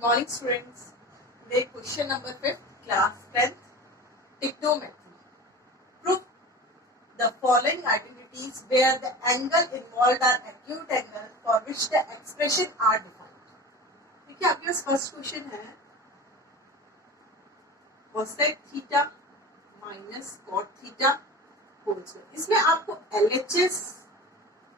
Good morning, students. Today, question number 5th, class 10th, trigonometry. Prove the following identities where the angle involved are acute angle for which the expression are defined. देखिए आपके पास first question है cosec theta minus cot theta whole square. इसमें आपको LHS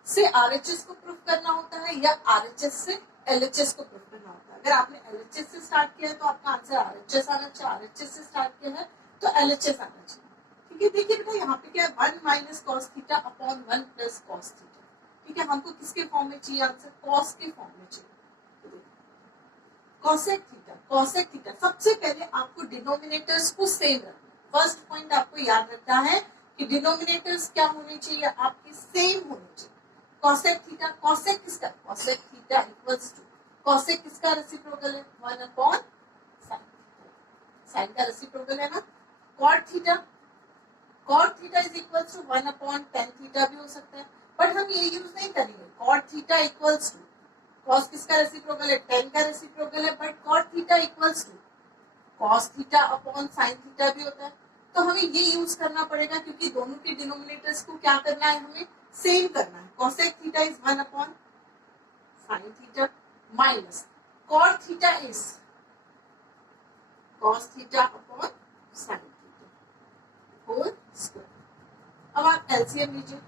से RHS को proof करना होता है या RHS से LHS को प्रूफ करना होता है। अगर आपने LHS से स्टार्ट किया है तो आपका आंसर RHS आना चाहिए, RHS से स्टार्ट किया है तो LHS आना चाहिए। ठीक है, देखिए बेटा यहाँ पे क्या है 1 minus cos theta upon 1 plus cos theta. ठीक है, हमको किसके फॉर्म में चाहिए आंसर? कॉस के फॉर्म में चाहिए। कॉसेक थीटा सबसे पहले आपको डिनोमिनेटर्स को सेम रखना। फर्स्ट पॉइंट आपको याद रखना है कि डिनोमिनेटर्स क्या होने चाहिए? आपके सेम होने चाहिए। कॉसेक थीटा, कॉसेक किसका? Cosec theta equals to cosec किसका रेसिप्रोकल है? 1 अपॉन साइन। साइन का रेसिप्रोकल है ना। Cot theta is equals to 1 upon tan theta भी हो सकता है, बट हम ये यूज नहीं करेंगे। Cot theta equals to cos किसका रेसिप्रोकल है? टेन का रेसिप्रोकल है, but cot theta equals to cos theta upon sine theta भी होता है। तो हमें ये यूज करना पड़ेगा क्योंकि दोनों के डिनोमिनेटर्स को क्या करना है? हमें सेम करना है। Cosec theta is 1 upon sine theta minus cot theta is cos theta upon sine theta whole square. अब आप एलसीएम लीजिए।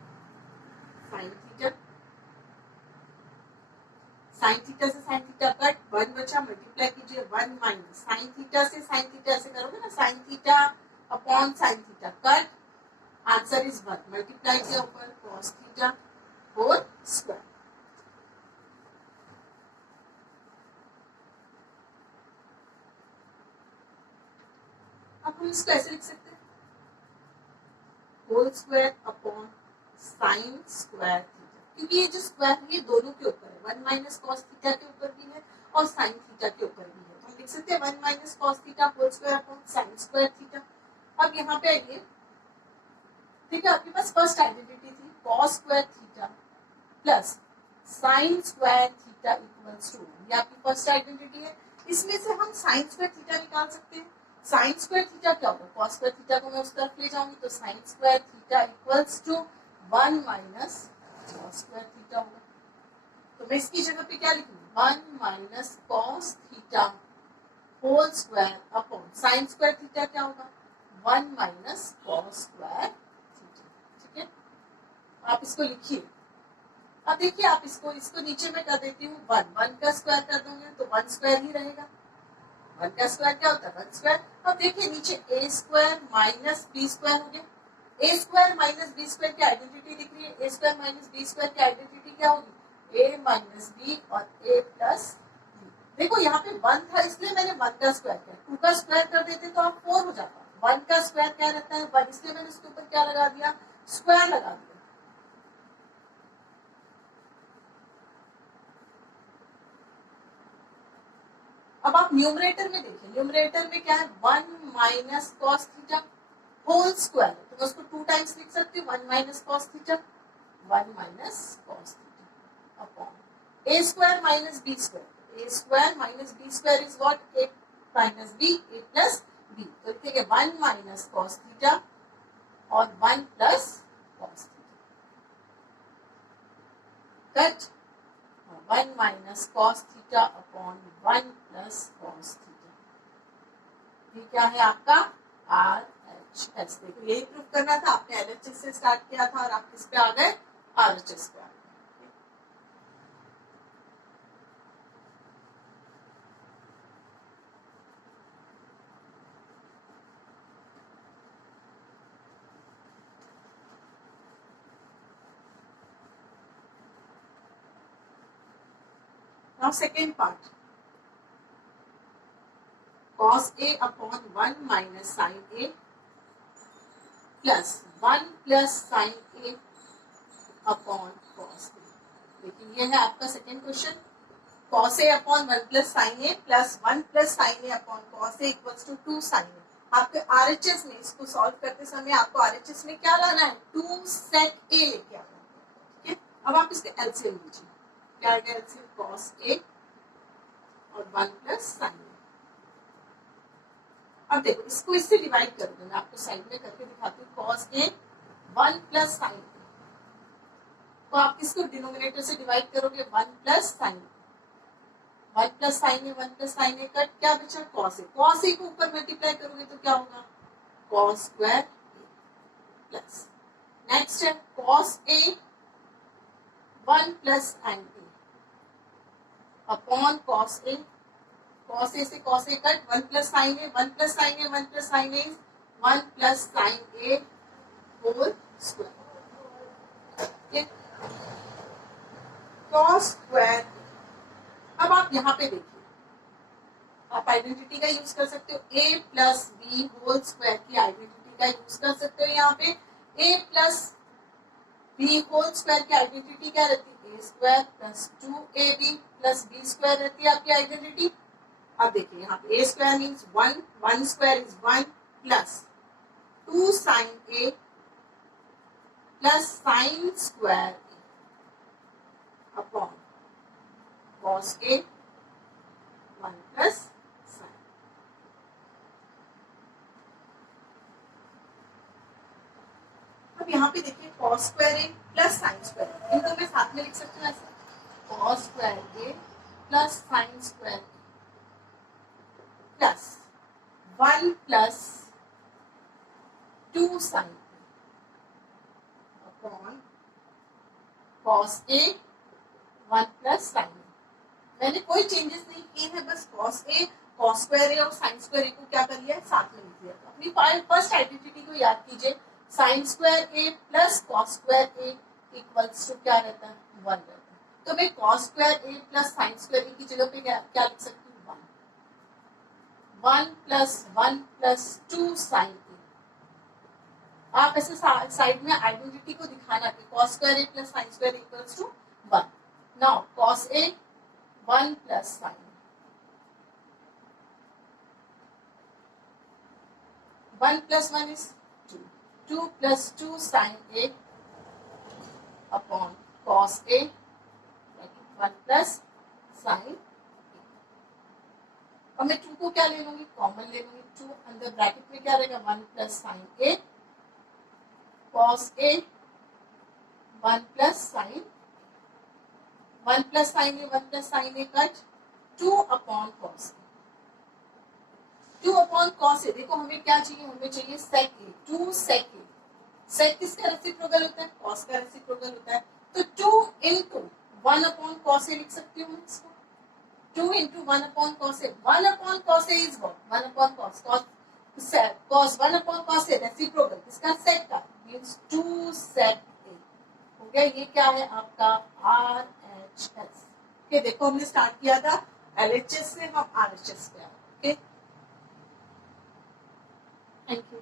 साइन थीटा से साइन थीटा कट, 1 बचा, मल्टीप्लाई कीजिए 1 माइनस साइन थीटा से साइन थीटा से करोगे ना, sine theta upon sine theta cut, answer is 1, multiply किया ऊपर कॉस थीटा होल स्क्वायर। अब हम इसको ऐसे लिख सकते हैं whole square upon sine square theta, क्योंकि ये जो स्क्वायर है ये दोनों के ऊपर है, 1 माइनस कॉस थीटा के ऊपर भी है और साइन थीटा के ऊपर भी है। तो हम लिख सकते हैं 1 minus cos theta whole square upon sine square theta. अब यहाँ पे आइए, ठीक है, आपके पास फर्स्ट आइडेंटिटी थी cos square theta plus sine square theta equals to, ये आपकी फर्स्ट आइडेंटिटी है। इसमें से हम साइन स्क्वायर थीटा निकाल सकते हैं। साइन स्क्वायर थीटा क्या होगा? कॉस स्क्वायर थीटा को मैं उस तरफ ले जाऊंगी तो sine square theta equals to 1 minus cos square theta होगा। तो मैं इसकी जगह पे क्या लिखूंगी? 1 minus cos theta whole square upon sine square theta क्या होगा? 1 माइनस कॉस स्क्वायर थीटा। ठीक है, आप इसको लिखिए। अब देखिए आप इसको नीचे में कर देती हूँ 1 का स्क्वायर कर दूंगी तो 1 स्क्वायर ही रहेगा। 1 का स्क्वायर क्या होता है? 1 स्क्वायर। अब देखिए नीचे a square minus B square हो गया। a square minus B square की आइडेंटिटी दिख रही है। a square minus B square की आइडेंटिटी क्या होगी? a माइनस बी और a प्लस बी। देखो यहाँ पे 1 था इसलिए मैंने 1 का स्क्वायर किया। 2 का स्क्वायर कर देते तो आप 4 हो जाता। 1 का स्क्वायर क्या रहता है? 1, इसलिए मैंने उसके ऊपर क्या लगा दिया? स्क्वायर लगा दिया। अब आप न्यूमरेटर में देखिए, न्यूमरेटर में क्या है? 1 minus cos theta whole square, तो मैं उसको 2 टाइम्स लिख सकती हूँ। 1 minus cos theta 1 minus cos theta upon a square minus B square. a square minus B square is what? a minus B, a plus B. तो लिखेंगे 1 minus cos theta और 1 plus cos theta cut 1 minus cos theta upon 1 plus cos theta. ये क्या है आपका? RHS। देखो यही proof करना था, आपने LHS से स्टार्ट किया था और आप किस पे आ गए? RHS पे आ गए। Now second part, cos A upon 1 minus sin A plus 1 plus sin A upon cos A। देखिए ये है आपका second question. cos A upon 1 plus sin A plus 1 plus sin A upon cos A equals to 2 sin A। आपके RHS में इसको solve करते समय आपको RHS में क्या लाना है? 2 sec A लेके आना है। ठीक है, अब आप इसके एलसीएम लीजिए। क्या आएगा एलसीएम? cos A और 1 प्लस प्लस साइन ए। अब देखो इसको इससे डिवाइड कर दो, मैं आपको साइड में करके दिखाती हूँ। कॉस ए 1 प्लस साइन ए, तो आप किसको डिनोमिनेटर से डिवाइड करोगे? 1 प्लस साइन ए, 1 प्लस साइन ए, 1 प्लस साइन ए कट, क्या बचा? Cos A. कॉस ए को ऊपर मल्टीप्लाई करोगे तो क्या होगा? Cos square A plus, next है cos A 1 plus sign A upon cos A. Cos A से cos A cut, 1 plus sign A, 1 plus sign A, 1 plus sign A, 1 plus sign A whole square, cos square. अब आप यहाँ पे देखिए, आप identity का use कर सकते हो, a plus B whole square की आइडेंटिटी का यूज कर सकते हो। यहाँ पे a plus B whole square की आइडेंटिटी क्या रहती है? a square plus 2ab plus b square रहती है आपकी आइडेंटिटी। अब देखिए यहाँ पे a square means 1, 1 square is 1 plus 2 sine a plus sine square upon cos A 1 plus sine. अब यहाँ पे देखिए cos square A plus sine square, इनको मैं साथ में लिख सकती हूँ ऐसे, cos square A plus sine square plus 1 plus 2 sine upon cos A 1 plus sine. मैंने कोई चेंजेस नहीं किए हैं, बस cos A, cos square A और साइन स्क्वायर ए को क्या कर लिया है? साथ में लिख लिया। तो अपनी फर्स्ट आइडेंटिटी को याद कीजिए, sine square A plus cos square A equals to क्या रहता है? 1 रहता है। तो मैं cos square A plus sine square A की जगह पे क्या लिख सकती हूँ? 1 प्लस 1 प्लस 2 साइन ए। आप ऐसे साइड में आइडेंटिटी को दिखाना कि cos square A plus sine square equals to 1। Now cos A 1 plus sine, 1 plus 1 is 2, 2 plus 2 sine A upon cos A 1 plus sine. और मैं 2 को क्या ले लूंगी? कॉमन ले लूंगी। 2 अंदर ब्रैकेट में क्या रहेगा? 1 plus sign A cos A 1 plus sine, 1 plus sign A, 1 plus sign A cut, 2 upon cos A, 2 upon cos ए। देखो हमें क्या चाहिए? हमें चाहिए सेक ए, 2 सेक ए। सेक किसका रेसिप्रोकल होता है? कॉस का रेसिप्रोकल होता है। तो 2 इंटू 1 अपॉन कॉस ए लिख सकती हूँ मैं इसको, 2 into 1 upon cos A. 1 upon cos A is what? 1 upon cos, cos 1 upon cos A reciprocal किसका? सेक का, मींस 2 सेक ए हो गया। ये क्या है आपका? RHS। ओके, देखो हमने स्टार्ट किया था LHS से, हम RHS पे आए। Okay, thank you.